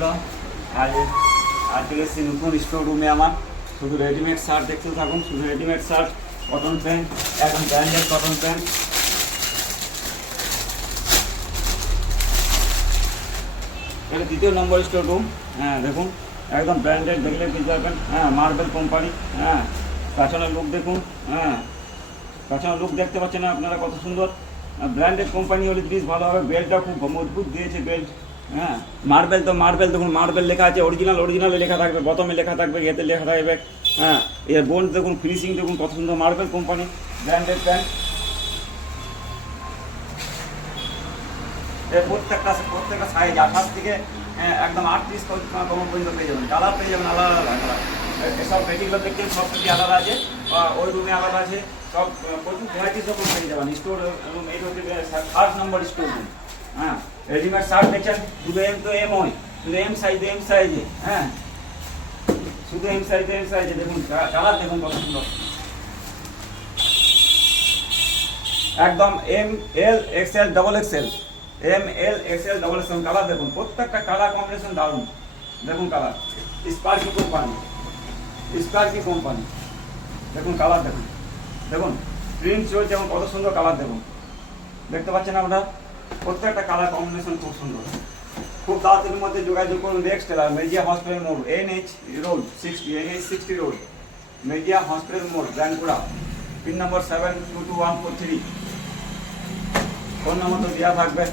বন্ধুরা, আজ চলে এসেছি নতুন স্টোর রুমে। আমার শুধু রেডিমেড শার্ট দেখতে থাকুন, শুধু রেডিমেড শার্ট, কটন প্যান্ট, একদম ব্র্যান্ডেড কটন প্যান্ট। এটা 2য় নম্বর স্টোর রুম। হ্যাঁ দেখুন, একদম ব্র্যান্ডেড, দেখলে বুঝতে পারবেন। হ্যাঁ, মার্বেল কোম্পানি। হ্যাঁ, পেছনের লুক দেখুন। হ্যাঁ, পেছনের লুক দেখতে পাচ্ছেন না আপনারা কত সুন্দর। ব্র্যান্ডেড কোম্পানি হলে জিনিস ভালো হবে। বেল্টটা খুব মজবুত দিয়েছে বেল্ট। হ্যাঁ, মার্বেল তো মার্বেল দেখুন, মার্বেল লেখা আছে, অরিজিনালে লেখা থাকবে, বটমে লেখা থাকবে, এতে লেখা থাকবে। হ্যাঁ, এর বোল্ট দেখুন, ফিনিশিং দেখুন কত সুন্দর। Marble company branded pant. এর প্রত্যেকটা সাইজ 28 থেকে একদম 38 পর্যন্ত পেয়ে যাবেন। কালার পেয়ে যাবেন আলাদা আলাদা কালার। এসব পেটিগুলো দেখতে সব পেটি আলাদা আছে, ওই রুমে আলাদা আছে, সব প্রচুর ভ্যারাইটিস রকম পেয়ে যাবেন। স্টোর রুম এই হচ্ছে 3rd নম্বর স্টোর রুম। হ্যাঁ, রেডিমেড শার্ট দেখছেন, শুধু এম তো এম হয়, শুধু এম সাইজে। হ্যাঁ, শুধু এম সাইজে দেখুন, কালার দেখুন কত সুন্দর। একদম M L XL double XL, M L XL double XL colour দেখুন। প্রত্যেকটা কালার কম্বিনেশন দারুণ। দেখুন কালার, স্পার্কি কোম্পানি দেখুন কালার দেখুন। দেখুন প্রিন্ট চলছে এবং কত সুন্দর কালার দেখুন, দেখতে পাচ্ছেন আপনারা। প্রত্যেকটা কালার কম্বিনেশন খুব সুন্দর। খুব তাড়াতাড়ির মধ্যে যোগাযোগ করুন। নেক্সট টেলার, মেজিয়া হসপিটাল মোড়, NH road 60 road, Mejia hospital মোড়, ব্যাঙ্কুড়া। পিন নম্বর 722143। ফোন নম্বর তো দেওয়া থাকবে।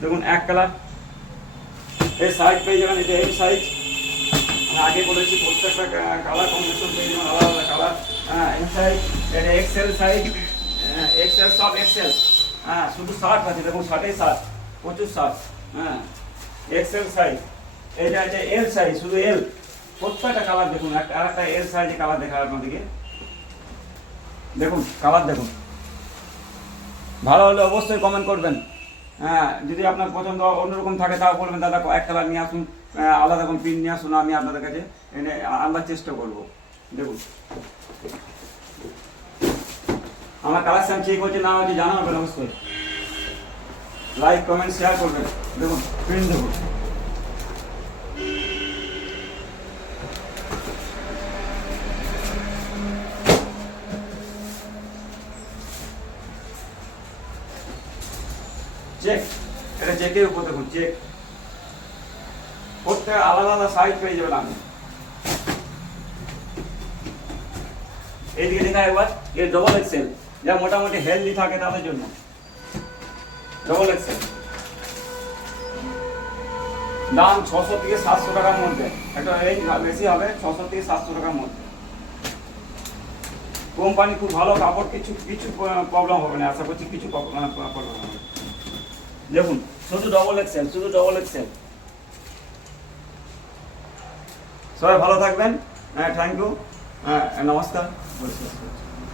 দেখুন এক কালার, এই সাইজ পেয়ে যাবেন, এটা এই সাইজ আমি আগে বলেছি। প্রত্যেকটা কালার কম্বিনেশন পেয়ে যাবেন আলাদা আলাদা কালার। হ্যাঁ, এম সাইজ, এটা এক্সেল সাইজ, এক্সেল সব এক্সেল। হ্যাঁ, শুধু শার্ট আছে দেখুন, শার্টেই শার্ট, প্রচুর শার্ট। হ্যাঁ, এক্সেল সাইজ, এটা আছে এল সাইজ, শুধু এল। প্রত্যেকটা কালার দেখুন, একটা এল সাইজে কালার দেখা আপনাদেরকে। দেখুন কালার দেখুন, ভালো হলে অবশ্যই কমেন্ট করবেন। হ্যাঁ, যদি আপনার পছন্দ অন্যরকম থাকে তাও বলবেন, দাদা এক কালার নিয়ে আসুন, আলাদা কোনো প্রিন্ট নিয়ে আসুন, আমি আপনাদের কাছে এনে আনবার চেষ্টা করবো। দেখুন আমার কালেকশন ঠিক হচ্ছে না হচ্ছে জানাবেন অবশ্যই। লাইক কমেন্ট শেয়ার করবেন। দেখুন প্রিন্ট দেখুন, চেক, এটা চেকের উপর দেখুন, চেক। প্রত্যেক আলাদা আলাদা সাইজ পেয়ে যাবেন আপনি। এইদিকে দেখা একবার, এর ডবল এক্সেল, যা মোটামুটি হেলদি থাকে তাদের জন্য ডবল এক্সেল। দাম 600 থেকে 700 টাকার মধ্যে, একটা রেঞ্জ বেশি হবে, 600 থেকে 700 টাকার মধ্যে। কোম্পানি খুব ভালো কাপড়, কিছু প্রবলেম হবে না, আশা করছি কিছু প্রবলেম হবে। দেখুন শুধু ডবল এক্সেল। সবাই ভালো থাকবেন। হ্যাঁ, থ্যাংক ইউ। হ্যাঁ, নমস্কার।